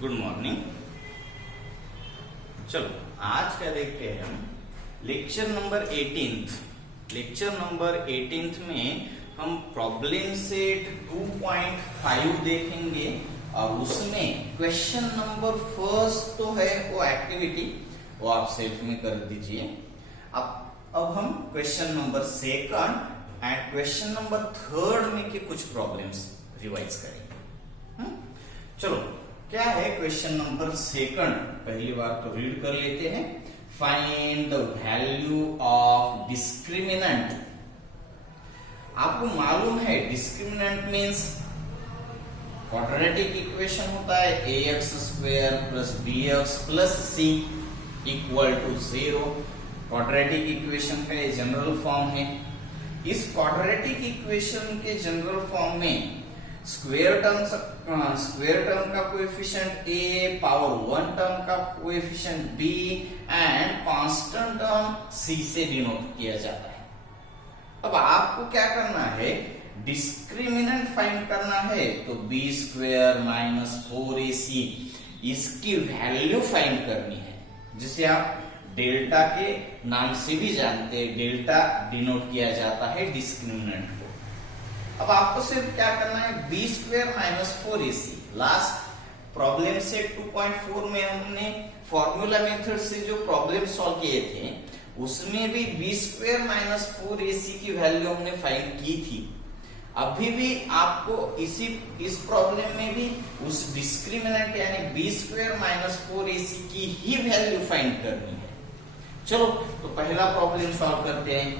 Good morning. चलो आज का देखते हैं हम लेक्चर नंबर 18 में हम प्रॉब्लम सेट 2.5 देखेंगे और उसमें क्वेश्चन नंबर फर्स्ट तो है वो एक्टिविटी, वो आप सेल्फ में कर दीजिए। अब हम question number second and question number third में के कुछ प्रॉब्लम्स रिवाइज करेंगे। चलो क्या है क्वेश्चन नंबर सेकंड, पहली बार तो रीड कर लेते हैं। Find the value of discriminant. आपको मालूम है डिस्क्रिमिनेंट मीन्स क्वाड्रेटिक इक्वेशन होता है ax square plus bx plus c equal to 0। Quadratic equation का ये जनरल फॉर्म है। इस क्वाड्रेटिक इक्वेशन के जनरल फॉर्म में स्क्वायर टर्म का कोएफिशिएंट a, पावर 1 टर्म का coefficient b and constant term c से डिनोट किया जाता है। अब आपको क्या करना है, डिस्क्रिमिनेंट फाइंड करना है, तो b स्क्वायर माइनस 4ac इसकी वैल्यू फाइंड करनी है, जिसे आप डेल्टा के नाम से भी जानते हैं। डेल्टा डिनोट किया जाता है डिस्क्रिमिनेंट को। अब आपको सिर्फ क्या करना है, b square minus 4ac। Last problem set 2.4 में हमने फॉर्मूला मेथड से जो प्रॉब्लम सॉल्व किए थे उसमें भी बी स्क्वायर माइनस 4ac की वैल्यू हमने फाइंड की थी। अभी भी आपको इस प्रॉब्लम में भी उस डिस्क्रिमिनेंट यानी बी स्क्वायर माइनस 4ac की ही वैल्यू फाइंड करनी है। चलो तो पहला प्रॉब्लम सॉल्व करते हैं।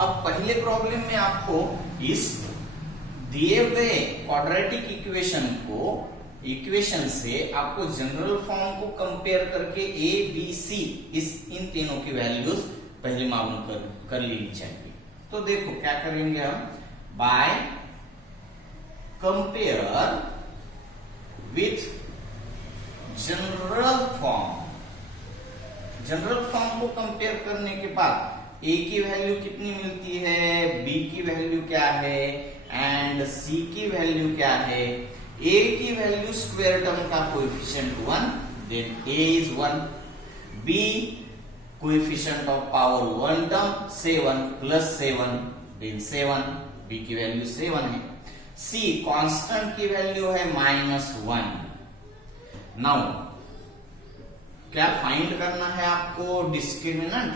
अब पहले प्रॉब्लम में आपको इस दिए गए क्वाड्रेटिक इक्वेशन से आपको जनरल फॉर्म को कंपेयर करके a, b, c इन तीनों की वैल्यूज पहले मालूम कर लेनी चाहिए। तो देखो क्या करेंगे हम, by compare with general form को कंपेयर करने के बाद a की वैल्यू कितनी मिलती है, b की वैल्यू क्या है एंड c की वैल्यू क्या है। a की वैल्यू स्क्वायर टर्म का coefficient 1, then a is 1। b coefficient of power 1 term 7 plus 7, then 7, b की वैल्यू 7 है। c कांस्टेंट की वैल्यू है -1। नाउ क्या फाइंड करना है आपको, डिस्क्रिमिनेंट,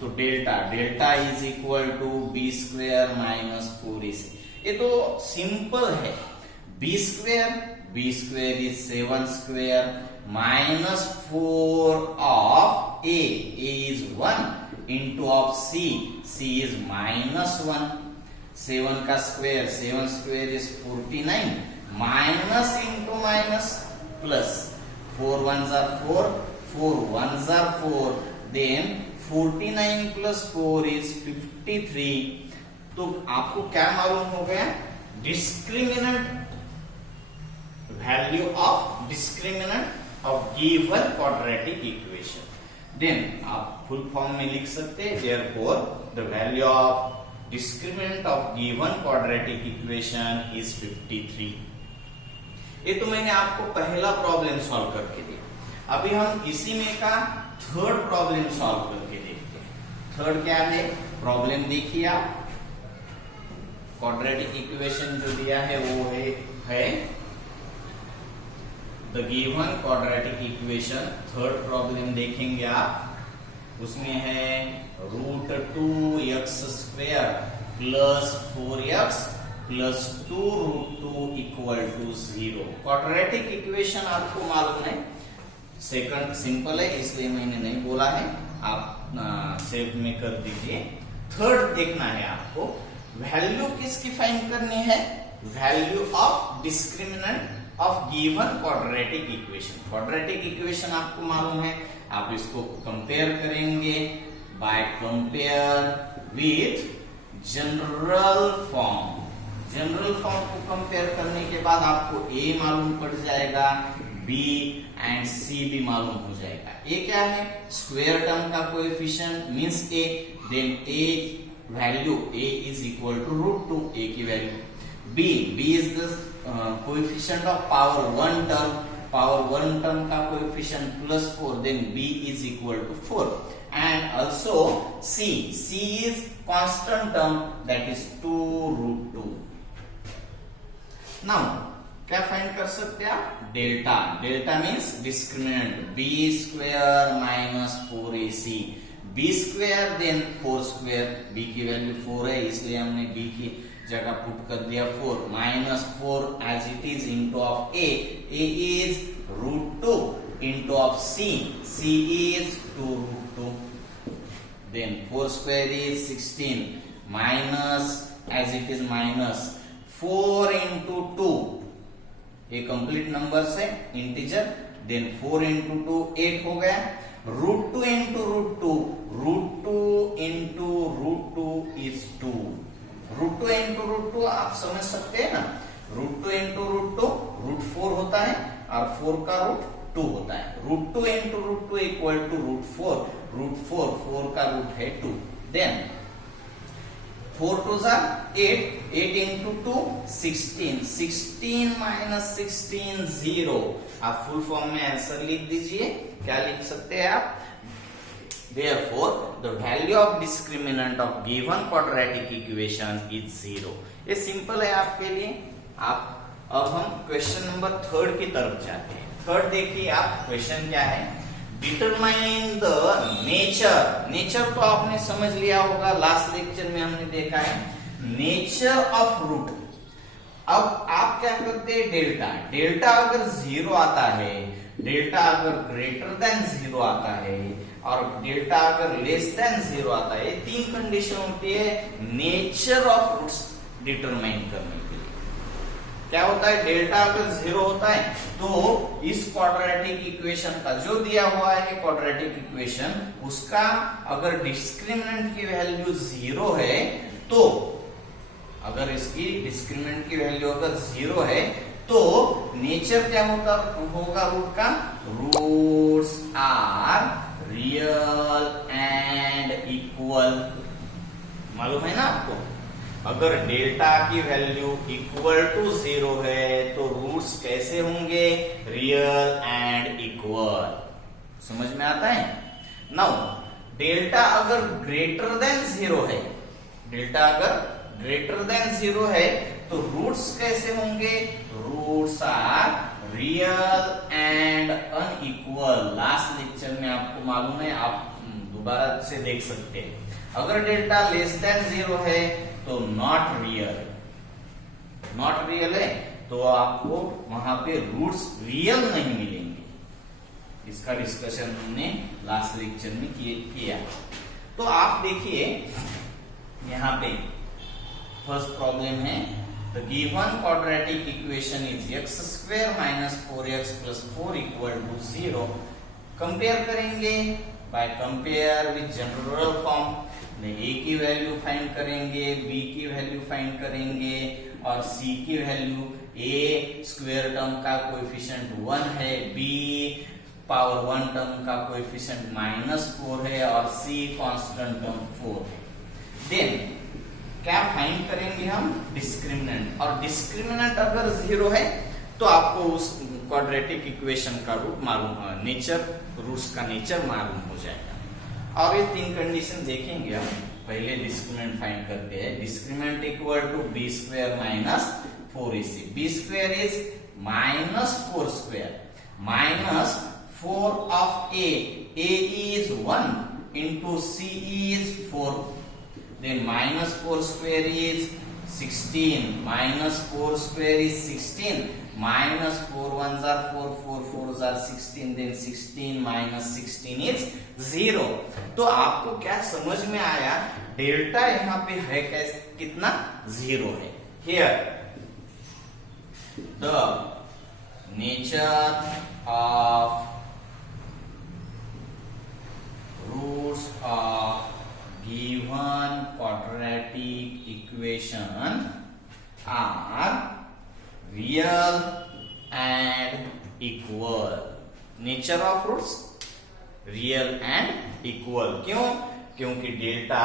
तो delta is equal to B square minus 4ac। ये तो सिंपल है। B square is 7 square minus 4 of a is 1 into of c is -1। 7 का square, 7 square is 49, minus into minus plus, 4 1s are 4, 4 1s are 4, then 49 plus 4 is 53। तो आपको क्या मालूम हो गया, value of discriminant of given quadratic equation. Then आप full form में लिख सकते हैं, therefore the value of discriminant of given quadratic equation is 53। ये तो मैंने आपको पहला प्रॉब्लम सॉल्व करके दिया। अभी हम इसी में का थर्ड प्रॉब्लम सॉल्व करके देखते हैं। थर्ड क्या है, प्रॉब्लम देखिए आप, क्वाड्रेटिक इक्वेशन जो दिया है वो है the given quadratic equation. Third problem देखेंगे आप, उसमें है √2x square plus 4x plus 2√2 equal to 0। Quadratic equation आपको मालूम है, सेकंड सिंपल है इसलिए मैंने नहीं बोला है, आप सेव में कर दीजिए। थर्ड देखना है आपको, वैल्यू किसकी फाइंड करनी है, value of discriminant of given quadratic equation. Quadratic equation आपको मालूम है, आप इसको कंपेयर करेंगे by compare with general form. General form को कंपेयर करने के बाद आपको a मालूम पड़ जाएगा, b एंड c भी मालूम हो जाएगा। a क्या है, स्क्वायर टर्म का coefficient means a, then a value a is equal to √2, a की value b is the coefficient of power one term का coefficient +4, then b is equal to 4 and also c is constant term, that is 2√2. Now क्या find कर सकते हैं आप? Delta means discriminant b square minus 4ac, b square then 4 square, b की value 4 है इसलिए हमने b की जगह पुट कर दिया 4 minus 4 as it is into of a is √2 into of c is 2√2, then 4 square is 16 minus as it is minus 4 into 2, ये complete numbers है इंटीजर, देन 4 इंटू 2 8 हो गया, √2 इंटू √2 इज 2, √2 इंटू √2 आप समझ सकते हैं ना, √2 इंटू √2 √4 होता है और 4 का रूट 2 होता है, √2 इंटू √2 इक्वल टू √4, 4 का रूट है 2, then 4 2s are 8 into 2 16 minus 16 0, आप फुल फॉर्म में आंसर लिख दीजिए, क्या लिख सकते हैं आप? Therefore the value of discriminant of given quadratic equation is 0. ये सिंपल है आपके लिए। अब हम क्वेश्चन नंबर 3 की तरफ जाते हैं। 3 देखिए आप, क्वेश्चन क्या है? डिटरमाइन द नेचर तो आपने समझ लिया होगा, लास्ट लेक्चर में हमने देखा है नेचर ऑफ रूट। अब आप क्या करते हैं? डेल्टा अगर 0 आता है, डेल्टा अगर ग्रेटर देन 0 आता है और डेल्टा अगर लेस देन 0 आता है, 3 कंडीशन होती है नेचर ऑफ रूट्स डिटरमाइन करने के लिए। क्या होता है? डेल्टा अगर 0 होता है तो इस क्वाड्रेटिक इक्वेशन का जो दिया हुआ है क्वाड्रेटिक इक्वेशन, उसका अगर डिस्क्रिमिनेंट की वैल्यू 0 है तो, अगर इसकी डिस्क्रिमिनेंट की वैल्यू अगर 0 है तो नेचर क्या होगा रूट का? Roots are real and equal. मालूम है ना आपको? अगर डेल्टा की वैल्यू इक्वल टू 0 है तो रूट्स कैसे होंगे? Real and equal. समझ में आता है? नाउ डेल्टा अगर ग्रेटर देन 0 है, डेल्टा अगर ग्रेटर देन 0 है तो रूट्स कैसे होंगे? Roots are real and unequal. Last lecture में आपको मालूम है, आप दोबारा से देख सकते हैं। अगर डेल्टा लेस देन 0 है तो नॉट रियल है तो आपको वहां पे रूट्स रियल नहीं मिलेंगे। इसका डिस्कशन हमने लास्ट लेक्चर में किया। तो आप देखिए यहाँ पे फर्स्ट प्रॉब्लम है, the given quadratic equation is x² minus 4x plus 4 equal to 0। Compare करेंगे by compare with general form. a की वैल्यू फाइंड करेंगे, b की वैल्यू फाइंड करेंगे और c की वैल्यू, a स्क्वायर टर्म का कोएफिशिएंट 1 है, b पावर 1 टर्म का कोएफिशिएंट -4 है और c कांस्टेंट टर्म 4 है। देन क्या फाइंड करेंगे हम? डिस्क्रिमिनेंट। और डिस्क्रिमिनेंट अगर 0 है तो आपको उस क्वाड्रेटिक इक्वेशन का रूट मालूम, नेचर, रूट्स का नेचर मालूम हो जाएगा। और ये 3 कंडीशन देखेंगे हम। पहले डिस्क्रिमिनेंट फाइंड करते हैं। Discriminant equal to b² minus 4ac। b² is -4 square minus 4 of a is 1 into c is 4, then -4 square is 16, -4 square is 16, -4 1s are 4, 4 4s are 16, then 16 minus 16 is 0। तो आपको क्या समझ में आया? डेल्टा यहाँ पे है कैसे, कितना? 0 है। Here the nature of roots of given quadratic equation are real and equal। Nature of roots real and equal. क्यों? क्योंकि डेल्टा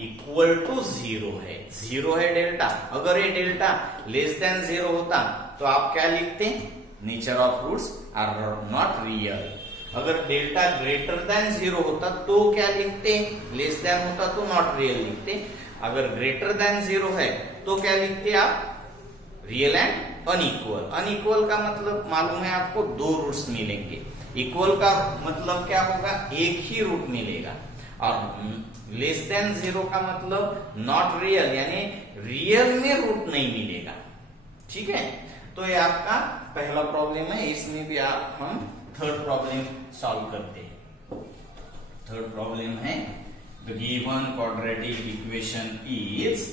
इक्वल टू 0 है। 0 है डेल्टा। अगर ये डेल्टा लेस देन 0 होता तो आप क्या लिखते हैं, nature of roots are not real. अगर डेल्टा ग्रेटर देन 0 होता तो क्या लिखते, लेस देन होता तो नॉट रियल लिखते। अगर ग्रेटर देन 0 है तो क्या लिखते आप, रियल एंड अनइक्वल। अनइक्वल का मतलब मालूम है आपको, दो रूट्स मिलेंगे। इक्वल का मतलब क्या होगा, एक ही रूट मिलेगा। और लेस देन 0 का मतलब नॉट रियल, यानी रियल में रूट नहीं मिलेगा। ठीक है, तो ये आपका पहला प्रॉब्लम है। इसमें भी हम थर्ड प्रॉब्लम सॉल्व करते हैं। थर्ड प्रॉब्लम है, the given quadratic equation is,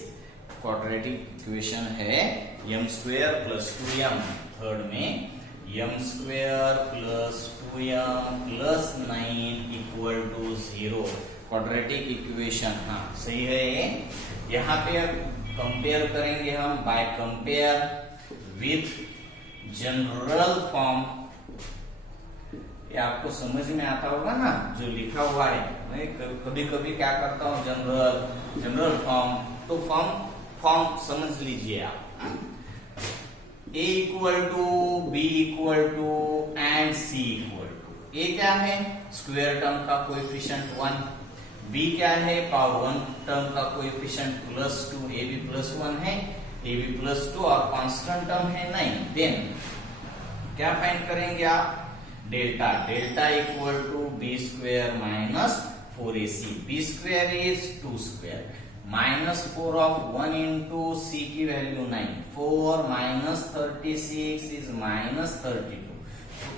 quadratic equation है m square plus 2m। Third में m square plus 2m plus 9 equal to 0। Quadratic equation, हाँ सही है ये। यहाँ पे कंपेयर करेंगे हम by compare with general form. ये आपको समझ में आता होगा ना, जो लिखा हुआ है। मैं कभी कभी क्या करता हूँ, जनरल फॉर्म, तो फॉर्म समझ लीजिए आप। a equal to B equal to and C equal to. A क्या है, स्क्वायर टर्म का कोएफिशिएंट 1। बी क्या है, पावर 1 टर्म का कोएफिशिएंट +2। ए भी +1 है, ए भी +2 और कांस्टेंट टर्म है 9। देन क्या फाइंड करेंगे आप, delta. Delta equal to B square minus 4ac। B square is 2 square -4 of 1 into C की value 9। 4 minus 36 is -32।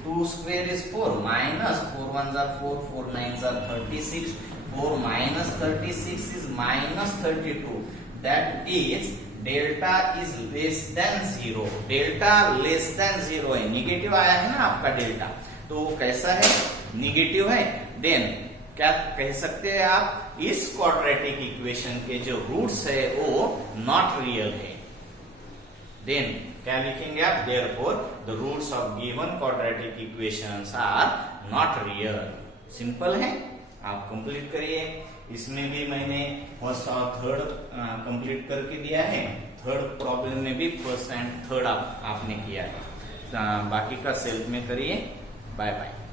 2 square is 4 minus 4 1s are 4, 4 9s are 36। 4 minus 36 is -32। That is delta is less than 0। Delta less than 0 है, negative आया है ना आपका delta, तो वो कैसा है, निगेटिव है। देन क्या कह सकते हैं आप, इस क्वाड्रेटिक इक्वेशन के जो रूट्स है वो नॉट रियल है। देन क्या लिखेंगे आप, therefore the roots of given quadratic equations are not real. Simple है, आप कंप्लीट करिए। इसमें भी मैंने फर्स्ट और थर्ड कंप्लीट करके दिया है। थर्ड प्रॉब्लम में भी फर्स्ट एंड थर्ड आपने किया है। बाकी का सेल्फ में करिए। Bye bye.